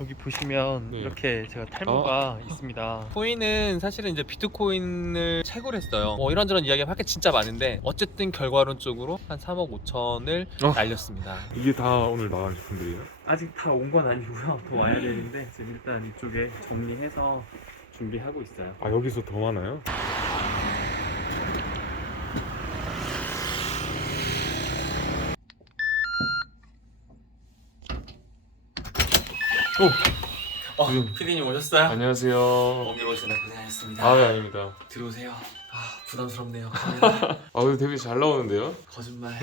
여기 보시면 네. 이렇게 제가 탈모가 있습니다. 코인은 사실은 이제 비트코인을 채굴 했어요. 뭐 이런저런 이야기를 할 게 진짜 많은데 어쨌든 결과론적으로 한 3억 5천을 날렸습니다. 이게 다 오늘 나간 제품들이에요? 아직 다 온 건 아니고요. 더 와야 되는데 지금 일단 이쪽에 정리해서 준비하고 있어요. 아, 여기서 더 많아요? 피디님 오셨어요? 안녕하세요. 오늘 오시느라 고생하셨습니다. 아, 네, 아닙니다. 들어오세요. 부담스럽네요. 아, 근데 되게 잘 나오는데요? 거짓말.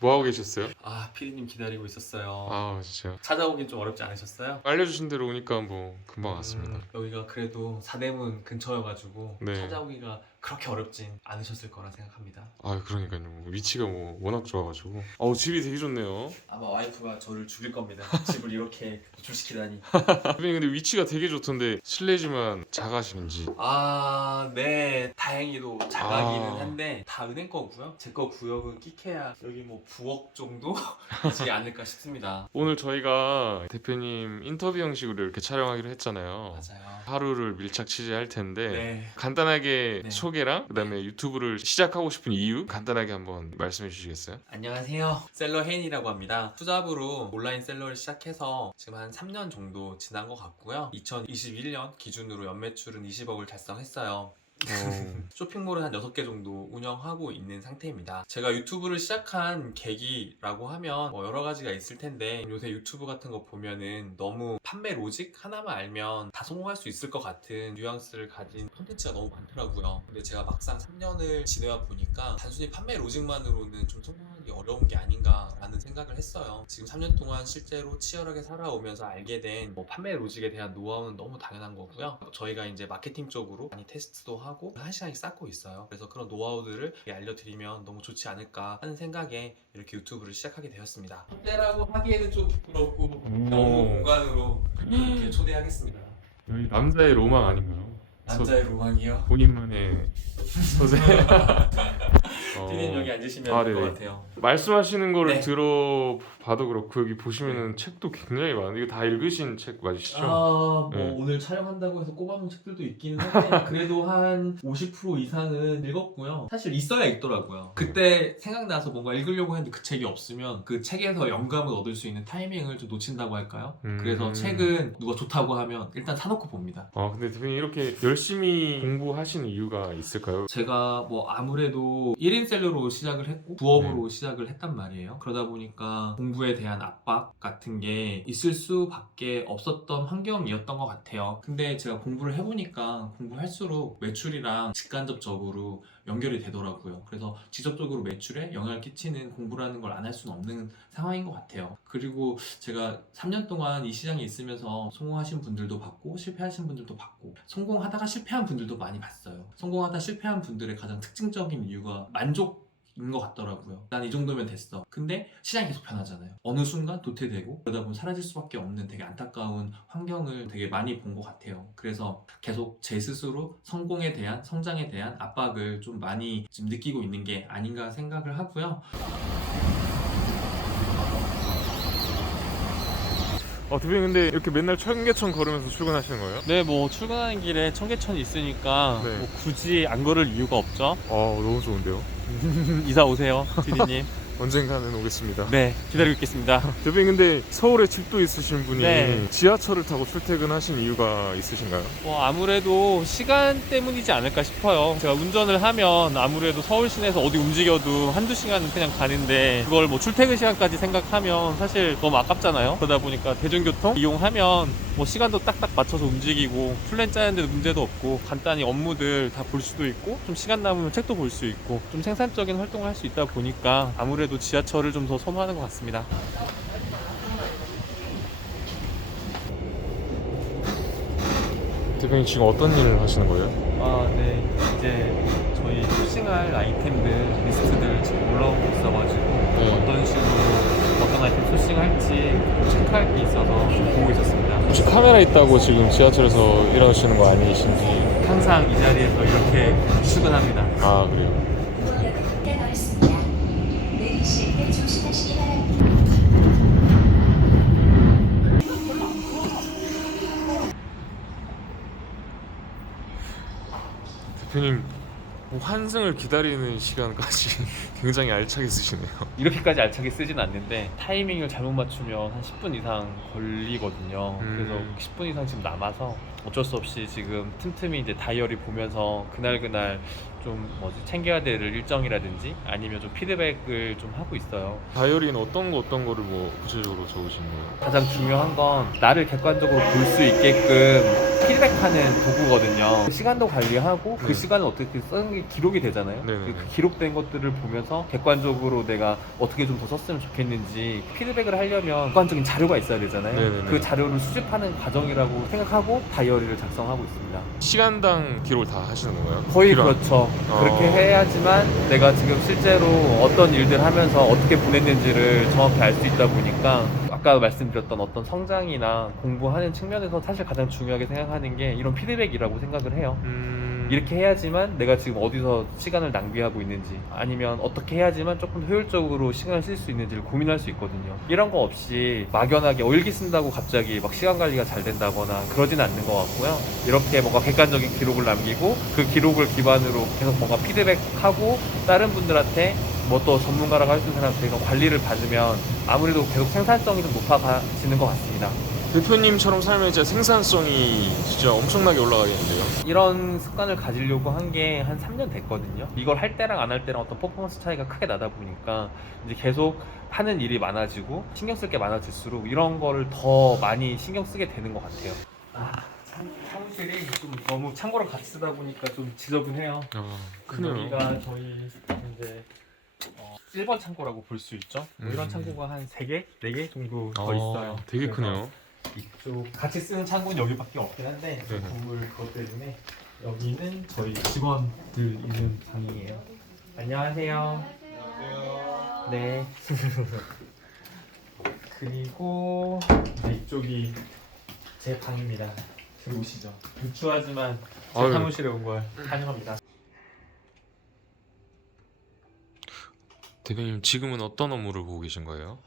뭐 하고 계셨어요? 피디님 기다리고 있었어요. 아, 진짜요? 찾아오긴 좀 어렵지 않으셨어요? 알려주신 대로 오니까 뭐 금방 왔습니다. 여기가 그래도 사대문 근처여가지고 네. 찾아오기가 그렇게 어렵진 않으셨을 거라 생각합니다. 아, 그러니까요. 위치가 뭐 워낙 좋아가지고. 집이 되게 좋네요. 아마 와이프가 저를 죽일 겁니다. 집을 이렇게 노출시키다니. 선생님, 근데 위치가 되게 좋던데 실례지만 작아신지. 네. 다행히도 작아기는 아. 한데 다 은행 거고요. 제 거 구역은 끼케야 여기 뭐 부엌 정도 되지 않을까 싶습니다. 오늘 저희가 대표님 인터뷰 형식으로 이렇게 촬영하기로 했잖아요. 맞아요. 하루를 밀착 취재할 텐데 네. 간단하게 네. 소개랑 그다음에 유튜브를 시작하고 싶은 이유 간단하게 한번 말씀해 주시겠어요? 안녕하세요. 셀러 혜인이라고 합니다. 투잡으로 온라인 셀러를 시작해서 지금 한 3년 정도 지난 것 같고요. 2021년 기준으로 연매출은 20억을 달성했어요. 쇼핑몰을 한 6개 정도 운영하고 있는 상태입니다. 제가 유튜브를 시작한 계기라고 하면 여러 가지가 있을 텐데 요새 유튜브 같은 거 보면은 너무 판매 로직 하나만 알면 다 성공할 수 있을 것 같은 뉘앙스를 가진 콘텐츠가 너무 많더라고요. 근데 제가 막상 3년을 지내와 보니까 단순히 판매 로직만으로는 좀 성공하기 어려운 게 아닌가라는 생각을 했어요. 지금 3년 동안 실제로 치열하게 살아오면서 알게 된 판매 로직에 대한 노하우는 너무 당연한 거고요. 저희가 이제 마케팅 쪽으로 많이 테스트도 하고 한 시간씩 쌓고 있어요. 그래서 그런 노하우들을 알려드리면 너무 좋지 않을까 하는 생각에 이렇게 유튜브를 시작하게 되었습니다. 때라고 하기에는 좀 부끄럽고 너무 공간으로 이렇게 초대하겠습니다. 여기 남자의 로망 아닌가요? 남자의 로망이요? 본인만의 서재. 피디님 여기 앉으시면 될 것 네네. 같아요. 말씀하시는 거를 네. 들어봐도 그렇고 여기 보시면은 책도 굉장히 많아요. 이거 다 읽으신 책 맞으시죠? 네. 오늘 촬영한다고 해서 꼽아놓은 책들도 있기는 한데 그래도 한 50% 이상은 읽었고요. 사실 있어야 읽더라고요. 그때 생각나서 뭔가 읽으려고 했는데 그 책이 없으면 그 책에서 영감을 얻을 수 있는 타이밍을 좀 놓친다고 할까요? 그래서 책은 누가 좋다고 하면 일단 사놓고 봅니다. 근데 대표님 이렇게 열심히 공부하신 이유가 있을까요? 제가 아무래도 1인 셀러로 시작을 했고 부업으로 시작을 했단 말이에요. 그러다 보니까 공부에 대한 압박 같은 게 있을 수밖에 없었던 환경이었던 것 같아요. 근데 제가 공부를 해보니까 공부할수록 매출이랑 직간접적으로 연결이 되더라고요. 그래서 직접적으로 매출에 영향을 끼치는 공부라는 걸 안 할 수는 없는 상황인 것 같아요. 그리고 제가 3년 동안 이 시장에 있으면서 성공하신 분들도 봤고 실패하신 분들도 봤고 성공하다가 실패한 분들도 많이 봤어요. 성공하다 실패한 분들의 가장 특징적인 이유가 만족인 것 같더라고요. 난 이 정도면 됐어. 근데 시장이 계속 변하잖아요. 어느 순간 도태되고 그러다 보면 사라질 수밖에 없는 되게 안타까운 환경을 되게 많이 본 것 같아요. 그래서 계속 제 스스로 성공에 대한 성장에 대한 압박을 좀 많이 지금 느끼고 있는 게 아닌가 생각을 하고요. 대표님 근데 이렇게 맨날 청계천 걸으면서 출근하시는 거예요? 네, 출근하는 길에 청계천이 있으니까 네. 굳이 안 걸을 이유가 없죠. 너무 좋은데요? 이사 오세요, 피디님. 언젠가는 오겠습니다. 네, 기다리고 있겠습니다. 대표님 근데 서울에 집도 있으신 분이 네. 지하철을 타고 출퇴근하신 이유가 있으신가요? 아무래도 시간 때문이지 않을까 싶어요. 제가 운전을 하면 아무래도 서울 시내에서 어디 움직여도 한두 시간은 그냥 가는데 그걸 출퇴근 시간까지 생각하면 사실 너무 아깝잖아요. 그러다 보니까 대중교통 이용하면 시간도 딱딱 맞춰서 움직이고 플랜 짜는데도 문제도 없고 간단히 업무들 다 볼 수도 있고 좀 시간 남으면 책도 볼 수 있고 좀 생산적인 활동을 할 수 있다 보니까 아무래도 지하철을 좀 더 선호하는 것 같습니다. 대표님 지금 어떤 일을 하시는 거예요? 네. 이제 저희 소싱할 아이템들 리스트들 지금 올라오고 있어가지고 어떤 식으로 어떤 아이템 소싱할지 체크할 게 있어서 좀 보고 있었습니다. 혹시 카메라 있다고 지금 지하철에서 일하시는 거 아니신지? 항상 이 자리에서 이렇게 출근합니다. 아, 그래요? 내리실 때 조심하시기 바랍니다. 대표님 뭐 환승을 기다리는 시간까지 굉장히 알차게 쓰시네요. 이렇게까지 알차게 쓰진 않는데 타이밍을 잘못 맞추면 한 10분 이상 걸리거든요. 그래서 10분 이상 지금 남아서 어쩔 수 없이 지금 틈틈이 이제 다이어리 보면서 그날 좀 챙겨야 될 일정이라든지 아니면 좀 피드백을 좀 하고 있어요. 다이어리는 어떤 거를 뭐 구체적으로 적으시는 거예요? 가장 중요한 건 나를 객관적으로 볼 수 있게끔 피드백하는 도구거든요. 시간도 관리하고 그 네. 시간을 어떻게 쓰는 게 기록이 되잖아요. 네네네. 그 기록된 것들을 보면서 객관적으로 내가 어떻게 좀 더 썼으면 좋겠는지 피드백을 하려면 객관적인 자료가 있어야 되잖아요. 네네네. 그 자료를 수집하는 과정이라고 생각하고 다이어리를 작성하고 있습니다. 시간당 기록을 다 하시는 건가요? 거의 필요한- 그렇죠. 그렇게 해야지만 내가 지금 실제로 어떤 일들 하면서 어떻게 보냈는지를 정확히 알 수 있다 보니까 아까 말씀드렸던 어떤 성장이나 공부하는 측면에서 사실 가장 중요하게 생각하는 게 이런 피드백이라고 생각을 해요. 이렇게 해야지만 내가 지금 어디서 시간을 낭비하고 있는지 아니면 어떻게 해야지만 조금 더 효율적으로 시간을 쓸 수 있는지를 고민할 수 있거든요. 이런 거 없이 막연하게 일기 쓴다고 갑자기 막 시간 관리가 잘 된다거나 그러진 않는 것 같고요. 이렇게 뭔가 객관적인 기록을 남기고 그 기록을 기반으로 계속 뭔가 피드백하고 다른 분들한테 뭐 또 전문가라고 할 수 있는 사람한테 관리를 받으면 아무래도 계속 생산성이 좀 높아지는 것 같습니다. 대표님처럼 살면 진짜 생산성이 진짜 엄청나게 올라가겠는데요? 이런 습관을 가지려고 한 게 한 3년 됐거든요. 이걸 할 때랑 안 할 때랑 어떤 퍼포먼스 차이가 크게 나다 보니까 이제 계속 하는 일이 많아지고 신경 쓸 게 많아질수록 이런 거를 더 많이 신경 쓰게 되는 것 같아요. 사무실이 좀 너무 창고랑 같이 쓰다 보니까 좀 지저분해요. 크네요. 여기가 저희 이제 1번 창고라고 볼 수 있죠. 뭐 이런 창고가 한 3개, 4개 정도 더 있어요. 되게 그래서 크네요. 이쪽 같이 쓰는 창고는 여기밖에 없긴 한데 네. 건물 그것 때문에 여기는 저희 직원들 있는 방이에요. 안녕하세요. 네. 그리고 이쪽이 제 방입니다. 들어오시죠. 유추하지만 제 아유. 사무실에 온 걸 환영합니다. 대표님 지금은 어떤 업무를 보고 계신 거예요?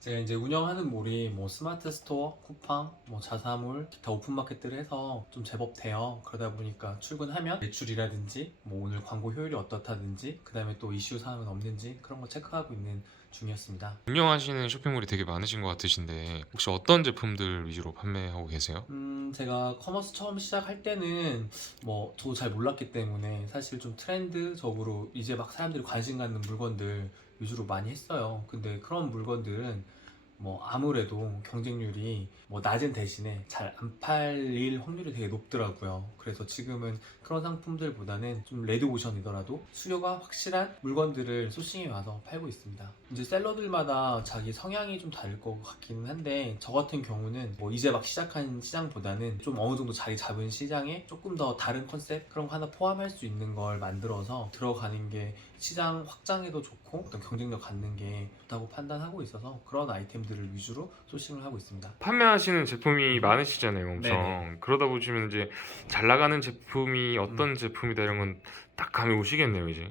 제가 이제 운영하는 몰이 뭐 스마트 스토어, 쿠팡, 뭐 자사몰, 기타 오픈마켓들을 해서 좀 제법 돼요. 그러다 보니까 출근하면 매출이라든지 뭐 오늘 광고 효율이 어떻다든지 그 다음에 또 이슈 사항은 없는지 그런 거 체크하고 있는 중이었습니다. 운영하시는 쇼핑몰이 되게 많으신 것 같으신데 혹시 어떤 제품들 위주로 판매하고 계세요? 제가 커머스 처음 시작할 때는 뭐 저도 잘 몰랐기 때문에 사실 좀 트렌드적으로 이제 막 사람들이 관심 갖는 물건들 위주로 많이 했어요. 근데 그런 물건들은 뭐 아무래도 경쟁률이 뭐 낮은 대신에 잘 안 팔릴 확률이 되게 높더라고요. 그래서 지금은 그런 상품들보다는 좀 레드오션이더라도 수요가 확실한 물건들을 소싱해 와서 팔고 있습니다. 이제 셀러들마다 자기 성향이 좀 다를 것 같기는 한데 저 같은 경우는 뭐 이제 막 시작한 시장보다는 좀 어느 정도 자리 잡은 시장에 조금 더 다른 컨셉 그런 거 하나 포함할 수 있는 걸 만들어서 들어가는 게 시장 확장에도 좋고 어떤 경쟁력 갖는 게 좋다고 판단하고 있어서 그런 아이템들을 위주로 소싱을 하고 있습니다. 판매하시는 제품이 많으시잖아요, 엄청. 네네. 그러다 보시면 이제 잘 나가는 제품이 어떤 제품이다 이런 건 딱 감이 오시겠네요, 이제.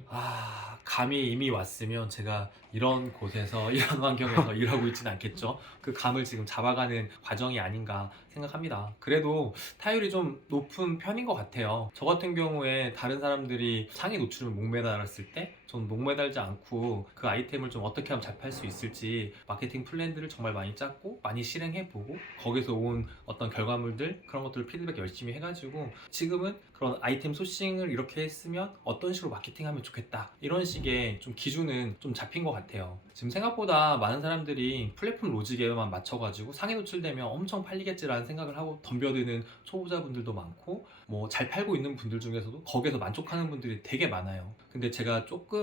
감이 이미 왔으면 제가 이런 곳에서 이런 환경에서 일하고 있지는 않겠죠. 그 감을 지금 잡아가는 과정이 아닌가 생각합니다. 그래도 타율이 좀 높은 편인 것 같아요. 저 같은 경우에 다른 사람들이 상위 노출을 목매달았을 때 전 목매달지 않고 그 아이템을 좀 어떻게 하면 잘 팔 수 있을지 마케팅 플랜들을 정말 많이 짰고 많이 실행해보고 거기서 온 어떤 결과물들 그런 것들을 피드백 열심히 해가지고 지금은 그런 아이템 소싱을 이렇게 했으면 어떤 식으로 마케팅하면 좋겠다 이런 식의 좀 기준은 좀 잡힌 것 같아요. 지금 생각보다 많은 사람들이 플랫폼 로직에만 맞춰가지고 상위 노출되면 엄청 팔리겠지라는 생각을 하고 덤벼드는 초보자분들도 많고 뭐 잘 팔고 있는 분들 중에서도 거기에서 만족하는 분들이 되게 많아요. 근데 제가 조금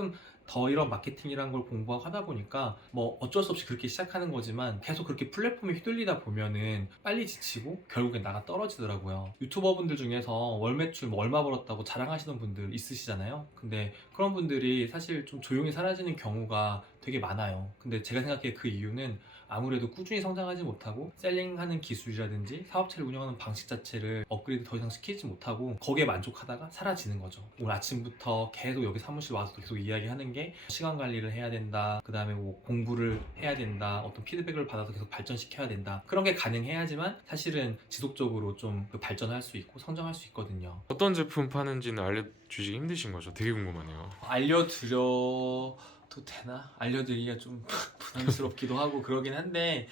더 이런 마케팅이란 걸 공부하고 하다 보니까 뭐 어쩔 수 없이 그렇게 시작하는 거지만 계속 그렇게 플랫폼에 휘둘리다 보면은 빨리 지치고 결국엔 나가 떨어지더라고요. 유튜버 분들 중에서 월 매출 뭐 얼마 벌었다고 자랑하시는 분들 있으시잖아요. 근데 그런 분들이 사실 좀 조용히 사라지는 경우가 되게 많아요. 근데 제가 생각해 그 이유는 아무래도 꾸준히 성장하지 못하고 셀링하는 기술이라든지 사업체를 운영하는 방식 자체를 업그레이드 더 이상 시키지 못하고 거기에 만족하다가 사라지는 거죠. 오늘 아침부터 계속 여기 사무실 와서 계속 이야기하는 게 시간 관리를 해야 된다, 그 다음에 뭐 공부를 해야 된다, 어떤 피드백을 받아서 계속 발전시켜야 된다, 그런 게 가능해야지만 사실은 지속적으로 좀 발전할 수 있고 성장할 수 있거든요. 어떤 제품 파는지는 알려주시기 힘드신 거죠? 되게 궁금하네요. 알려드려도 되나? 알려드리기가 좀 부담스럽기도 하고 그러긴 한데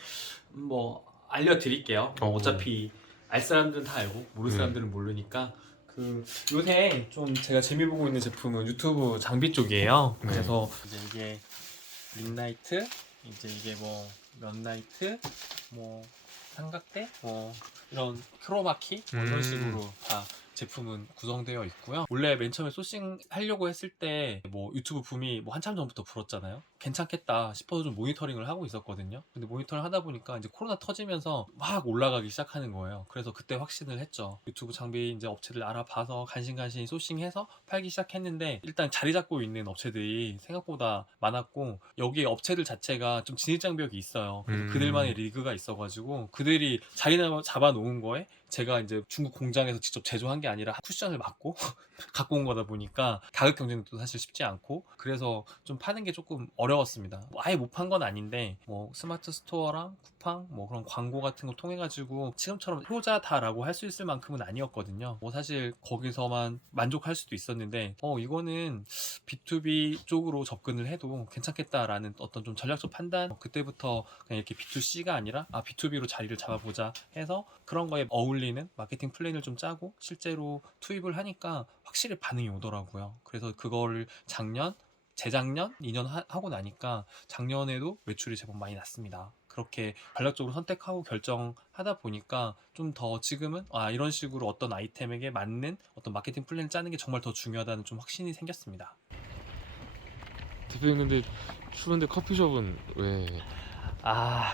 뭐 알려드릴게요. 어차피 알 사람들은 다 알고 모르는 사람들은 모르니까. 그 요새 좀 제가 재미 보고 있는 제품은 유튜브 장비 쪽이에요. 그래서 이제 이게 링라이트, 이제 이게 뭐 면라이트, 뭐 삼각대, 뭐 이런 크로마키 뭐 이런 식으로 다 제품은 구성되어 있고요. 원래 맨 처음에 소싱 하려고 했을 때 뭐 유튜브 붐이 뭐 한참 전부터 불었잖아요. 괜찮겠다 싶어서 좀 모니터링을 하고 있었거든요. 근데 모니터링 하다 보니까 이제 코로나 터지면서 막 올라가기 시작하는 거예요. 그래서 그때 확신을 했죠. 유튜브 장비 이제 업체들 알아봐서 간신간신 소싱해서 팔기 시작했는데 일단 자리 잡고 있는 업체들이 생각보다 많았고 여기 업체들 자체가 좀 진입장벽이 있어요. 그래서 그들만의 리그가 있어가지고 그들이 자리 잡아 놓은 거에 제가 이제 중국 공장에서 직접 제조한 게 아니라 쿠션을 맞고 갖고 온 거다 보니까 가격 경쟁도 사실 쉽지 않고 그래서 좀 파는 게 조금 어려웠습니다. 뭐 아예 못 판 건 아닌데 뭐 스마트 스토어랑 쿠팡 뭐 그런 광고 같은 거 통해 가지고 지금처럼 효자다라고 할 수 있을 만큼은 아니었거든요. 뭐 사실 거기서만 만족할 수도 있었는데 이거는 B2B 쪽으로 접근을 해도 괜찮겠다라는 어떤 좀 전략적 판단, 그때부터 그냥 이렇게 B2C가 아니라 B2B로 자리를 잡아보자 해서 그런 거에 어울리는 마케팅 플랜을 좀 짜고 실제로 투입을 하니까 확실히 반응이 오더라고요. 그래서 그거를 재작년 2년 하고 나니까 작년에도 매출이 제법 많이 났습니다. 그렇게 전략적으로 선택하고 결정하다 보니까 좀 더 지금은 이런 식으로 어떤 아이템에게 맞는 어떤 마케팅 플랜을 짜는 게 정말 더 중요하다는 좀 확신이 생겼습니다. 대표님 근데 추운데 커피숍은 왜?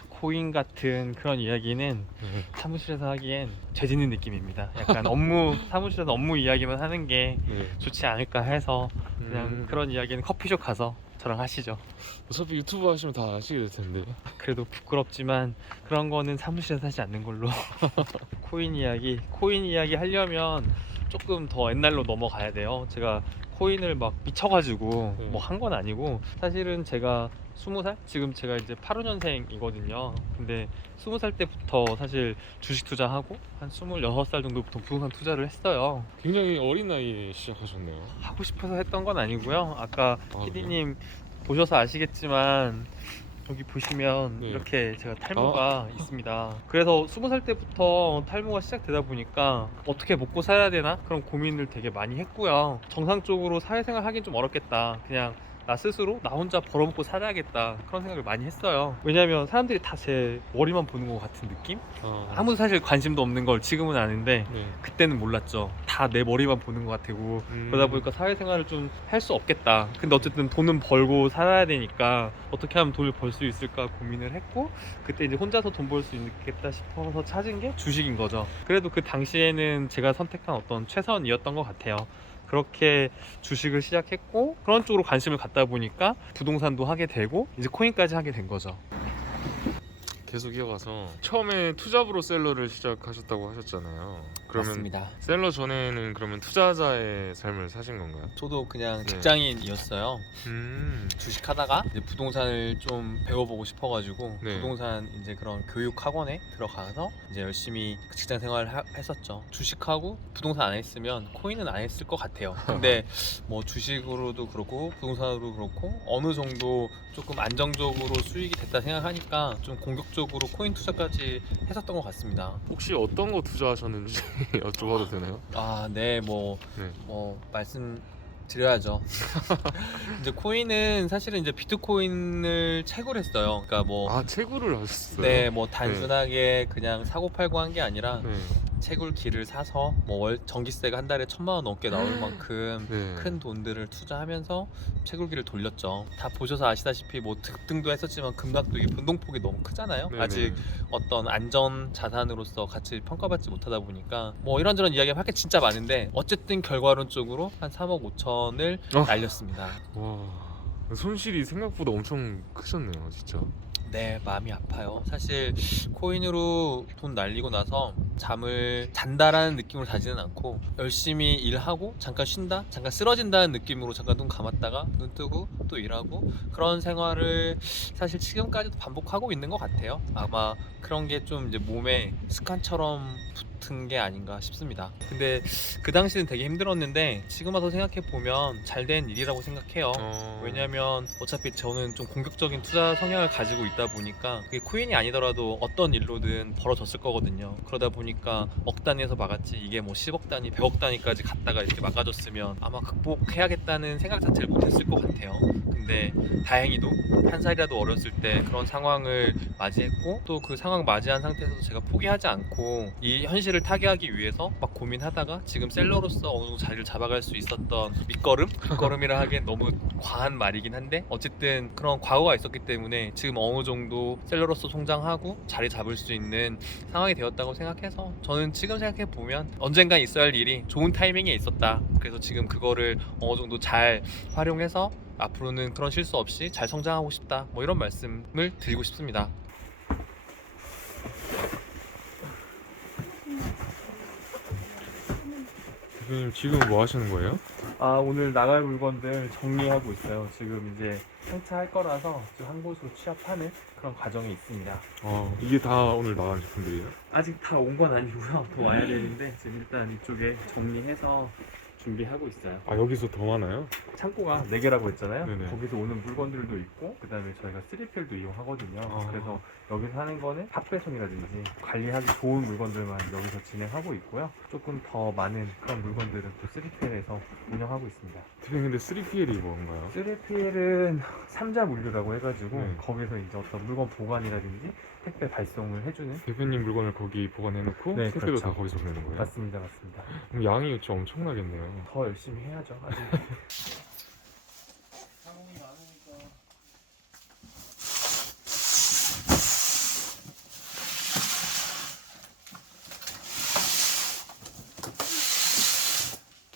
코인 같은 그런 이야기는 네. 사무실에서 하기엔 죄 짓는 느낌입니다. 약간 사무실에서 업무 이야기만 하는 게 네. 좋지 않을까 해서 그냥 그런 이야기는 커피숍 가서 저랑 하시죠. 어차피 유튜브 하시면 다 아시게 될 텐데. 그래도 부끄럽지만 그런 거는 사무실에서 하지 않는 걸로. 코인 이야기 하려면 조금 더 옛날로 넘어가야 돼요. 제가 코인을 막 미쳐가지고 뭐 한 건 아니고 사실은 제가 20살? 지금 제가 이제 85년생이거든요. 근데 20살 때부터 사실 주식 투자하고 한 26살 정도부터 부동산 투자를 했어요. 굉장히 어린 나이에 시작하셨네요. 하고 싶어서 했던 건 아니고요. 아까 그래요? PD님 보셔서 아시겠지만 여기 보시면 네. 이렇게 제가 탈모가 있습니다. 그래서 20살 때부터 탈모가 시작되다 보니까 어떻게 먹고 살아야 되나 그런 고민을 되게 많이 했고요. 정상적으로 사회생활 하긴 좀 어렵겠다. 그냥 나 스스로 나 혼자 벌어먹고 살아야겠다 그런 생각을 많이 했어요. 왜냐면 사람들이 다 제 머리만 보는 것 같은 느낌? 아무도 사실 관심도 없는 걸 지금은 아는데 네. 그때는 몰랐죠. 다 내 머리만 보는 것 같고 그러다 보니까 사회생활을 좀 할 수 없겠다. 근데 어쨌든 돈은 벌고 살아야 되니까 어떻게 하면 돈을 벌 수 있을까 고민을 했고 그때 이제 혼자서 돈 벌 수 있겠다 싶어서 찾은 게 주식인 거죠. 그래도 그 당시에는 제가 선택한 어떤 최선이었던 것 같아요. 그렇게 주식을 시작했고 그런 쪽으로 관심을 갖다 보니까 부동산도 하게 되고 이제 코인까지 하게 된 거죠. 계속 이어가서 처음에 투잡으로 셀러를 시작하셨다고 하셨잖아요. 그러면 맞습니다. 셀러 전에는 그러면 투자자의 삶을 사신 건가요? 저도 그냥 네. 직장인이었어요. 주식하다가 이제 부동산을 좀 배워보고 싶어가지고 네. 부동산 이제 그런 교육 학원에 들어가서 이제 열심히 직장 생활을 했었죠. 주식하고 부동산 안 했으면 코인은 안 했을 것 같아요. 근데 뭐 주식으로도 그렇고 부동산으로도 그렇고 어느 정도 조금 안정적으로 수익이 됐다 생각하니까 좀 공격적으로 코인 투자까지 했었던 것 같습니다. 혹시 어떤 거 투자하셨는지 여쭤봐도 되나요? 네, 네. 말씀드려야죠. 이제 코인은 사실은 이제 비트코인을 채굴 했어요. 그러니까 채굴을 하셨어요? 네, 단순하게 그냥 사고 팔고 한 게 아니라 네. 채굴기를 사서 전기세가 한 달에 1,000만 원 넘게 나올 만큼 네. 큰 돈들을 투자하면서 채굴기를 돌렸죠. 다 보셔서 아시다시피 급등도 했었지만 급락도 이게 변동폭이 너무 크잖아요. 네네. 아직 어떤 안전 자산으로서 가치 평가받지 못하다 보니까 이런저런 이야기 할 게 진짜 많은데 어쨌든 결과론적으로 한 3억 5천을 날렸습니다. 와, 손실이 생각보다 엄청 크셨네요, 진짜. 네, 마음이 아파요. 사실 코인으로 돈 날리고 나서 잠을 잔다라는 느낌으로 자지는 않고 열심히 일하고 잠깐 쉰다, 잠깐 쓰러진다는 느낌으로 잠깐 눈 감았다가 눈 뜨고 또 일하고 그런 생활을 사실 지금까지도 반복하고 있는 것 같아요. 아마 그런 게 좀 이제 몸에 습관처럼 붙은 게 아닌가 싶습니다. 근데 그 당시는 되게 힘들었는데 지금 와서 생각해 보면 잘 된 일이라고 생각해요. 왜냐면 어차피 저는 좀 공격적인 투자 성향을 가지고 있다 보니까 그게 코인이 아니더라도 어떤 일로든 벌어졌을 거거든요. 그러다 보니까 억 단위에서 막았지 이게 뭐 10억 단위, 100억 단위까지 갔다가 이렇게 막아줬으면 아마 극복해야겠다는 생각 자체를 못했을 것 같아요. 근데 다행히도 한 살이라도 어렸을 때 그런 상황을 맞이했고 또 그 상황 맞이한 상태에서 제가 포기하지 않고 이 현실을 타개하기 위해서 막 고민하다가 지금 셀러로서 어느 정도 자리를 잡아갈 수 있었던 밑거름이라 하기엔 너무 과한 말이긴 한데 어쨌든 그런 과거가 있었기 때문에 지금 어느 정도 셀러로서 성장하고 자리 잡을 수 있는 상황이 되었다고 생각해서 저는 지금 생각해 보면 언젠간 있어야 할 일이 좋은 타이밍에 있었다. 그래서 지금 그거를 어느 정도 잘 활용해서 앞으로는 그런 실수 없이 잘 성장하고 싶다. 뭐 이런 말씀을 드리고 싶습니다. 대표님 지금 뭐 하시는 거예요? 아, 오늘 나갈 물건들 정리하고 있어요. 지금 이제 행차할 거라서 지금 한 곳으로 취합하는 그런 과정에 있습니다. 이게 다 오늘 나간 제품들이에요? 아직 다 온 건 아니고요. 더 와야 되는데 지금 일단 이쪽에 정리해서 준비하고 있어요. 아 여기서 더 많아요? 창고가 4개라고 했잖아요. 네네. 거기서 오는 물건들도 있고 그 다음에 저희가 3PL도 이용하거든요. 아. 그래서 여기서 하는 거는 탑배송이라든지 관리하기 좋은 물건들만 여기서 진행하고 있고요. 조금 더 많은 그런 물건들은 또 3PL에서 운영하고 있습니다. 대표님 근데 3PL이 뭔가요? 3PL은 삼자 물류라고 해가지고 네. 거기서 이제 어떤 물건 보관이라든지 택배 발송을 해주는. 대표님 물건을 거기 보관해놓고 네, 택배도 그렇죠. 다 거기서 보내는 거예요? 맞습니다. 맞습니다. 그럼 양이 좀 엄청나겠네요. 더 열심히 해야죠. 아직.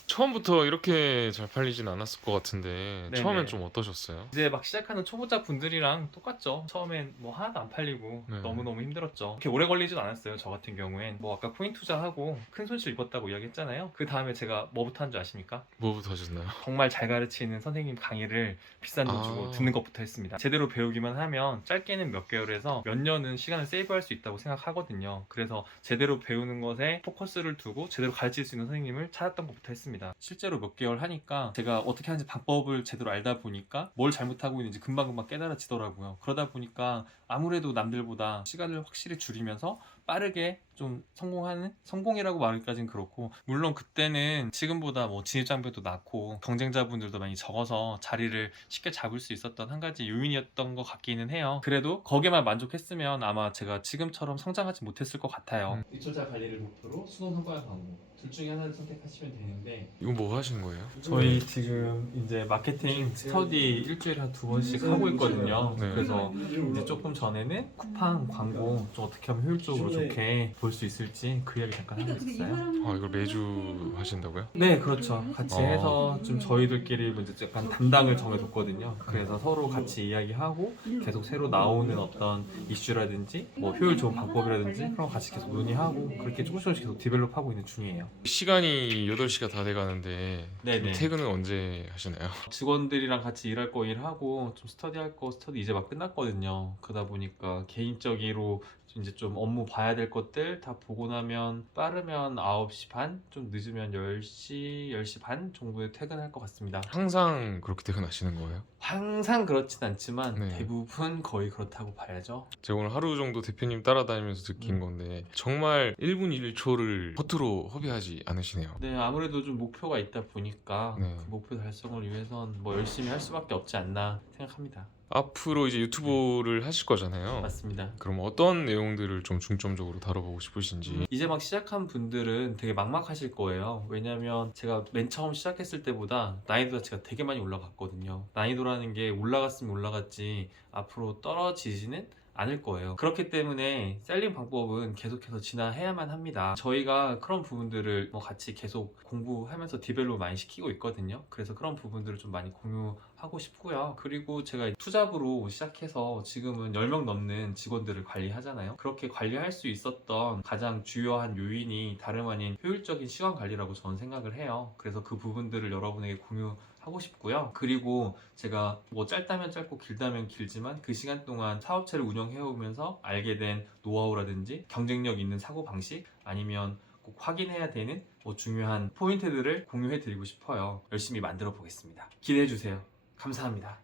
처음부터 이렇게 잘 팔리진 않았을 것 같은데 네네. 처음엔 좀 어떠셨어요? 이제 막 시작하는 초보자 분들이랑 똑같죠. 처음엔 뭐 하나도 안 팔리고 네. 너무너무 힘들었죠. 그렇게 오래 걸리진 않았어요. 저 같은 경우엔 뭐 아까 코인 투자하고 큰 손실 입었다고 이야기했잖아요. 그 다음에 제가 뭐부터 한 줄 아십니까? 뭐부터 하셨나요? 정말 잘 가르치는 선생님 강의를 비싼 돈 주고 아. 듣는 것부터 했습니다. 제대로 배우기만 하면 짧게는 몇 개월에서 몇 년은 시간을 세이브할 수 있다고 생각하거든요. 그래서 제대로 배우는 것에 포커스를 두고 제대로 가르칠 수 있는 선생님을 찾았던 것부터 했습니다. 실제로 몇 개월 하니까 제가 어떻게 하는지 방법을 제대로 알다 보니까 뭘 잘못하고 있는지 금방금방 깨달아지더라고요. 그러다 보니까 아무래도 남들보다 시간을 확실히 줄이면서 빠르게 좀 성공이라고 말하기까지는 그렇고, 물론 그때는 지금보다 뭐 진입장벽도 낮고 경쟁자분들도 많이 적어서 자리를 쉽게 잡을 수 있었던 한 가지 요인이었던 것 같기는 해요. 그래도 거기에만 만족했으면 아마 제가 지금처럼 성장하지 못했을 것 같아요. 입출자 관리를 목표로 수능 성과와 광고 둘 중에 하나를 선택하시면 되는데, 이건 뭐 하시는 거예요? 저희 지금 이제 마케팅 스터디 일주일에 한 2번씩 하고 있거든요. 네. 그래서 이제 조금 전에는 쿠팡 광고 좀 어떻게 하면 효율적으로 좋게 볼 수 있을지 그 이야기 잠깐 하고 있어요. 이걸 매주 하신다고요? 네, 그렇죠. 같이 어. 해서 좀 저희들끼리 이제 약간 담당을 정해뒀거든요. 그래서 서로 같이 이야기하고 계속 새로 나오는 어떤 이슈라든지 뭐 효율 좋은 방법이라든지 그런 거 같이 계속 논의하고 그렇게 조금씩 계속 디벨롭하고 있는 중이에요. 시간이 8시가 다 돼가는데 네네. 퇴근은 언제 하시나요? 직원들이랑 같이 일할 거 일하고 좀 스터디할 거 스터디 이제 막 끝났거든요. 그러다 보니까 개인적으로 이제 좀 업무 봐야 될 것들 다 보고 나면 빠르면 9시 반, 좀 늦으면 10시 반 정도에 퇴근할 것 같습니다. 항상 그렇게 퇴근하시는 거예요? 항상 그렇진 않지만 네. 대부분 거의 그렇다고 봐야죠. 제가 오늘 하루 정도 대표님 따라다니면서 느낀 건데 정말 1분 1초를 허투루 허비하지 않으시네요. 네, 아무래도 좀 목표가 있다 보니까 네. 그 목표 달성을 위해선 뭐 열심히 할 수밖에 없지 않나 생각합니다. 앞으로 이제 유튜브를 하실 거잖아요. 맞습니다. 그럼 어떤 내용들을 좀 중점적으로 다뤄보고 싶으신지. 이제 막 시작한 분들은 되게 막막하실 거예요. 왜냐면 제가 맨 처음 시작했을 때보다 난이도 자체가 되게 많이 올라갔거든요. 난이도라는 게 올라갔으면 올라갔지 앞으로 떨어지지는 않을 거예요. 그렇기 때문에 셀링 방법은 계속해서 진화해야만 합니다. 저희가 그런 부분들을 같이 계속 공부하면서 디벨롭 많이 시키고 있거든요. 그래서 그런 부분들을 좀 많이 공유하고 싶고요. 그리고 제가 투잡으로 시작해서 지금은 10명 넘는 직원들을 관리하잖아요. 그렇게 관리할 수 있었던 가장 주요한 요인이 다름 아닌 효율적인 시간 관리라고 저는 생각을 해요. 그래서 그 부분들을 여러분에게 공유하고 싶고요. 그리고 제가 짧다면 짧고 길다면 길지만 그 시간 동안 사업체를 운영해 오면서 알게 된 노하우라든지 경쟁력 있는 사고방식, 아니면 꼭 확인해야 되는 중요한 포인트들을 공유해 드리고 싶어요. 열심히 만들어 보겠습니다. 기대해 주세요. 감사합니다.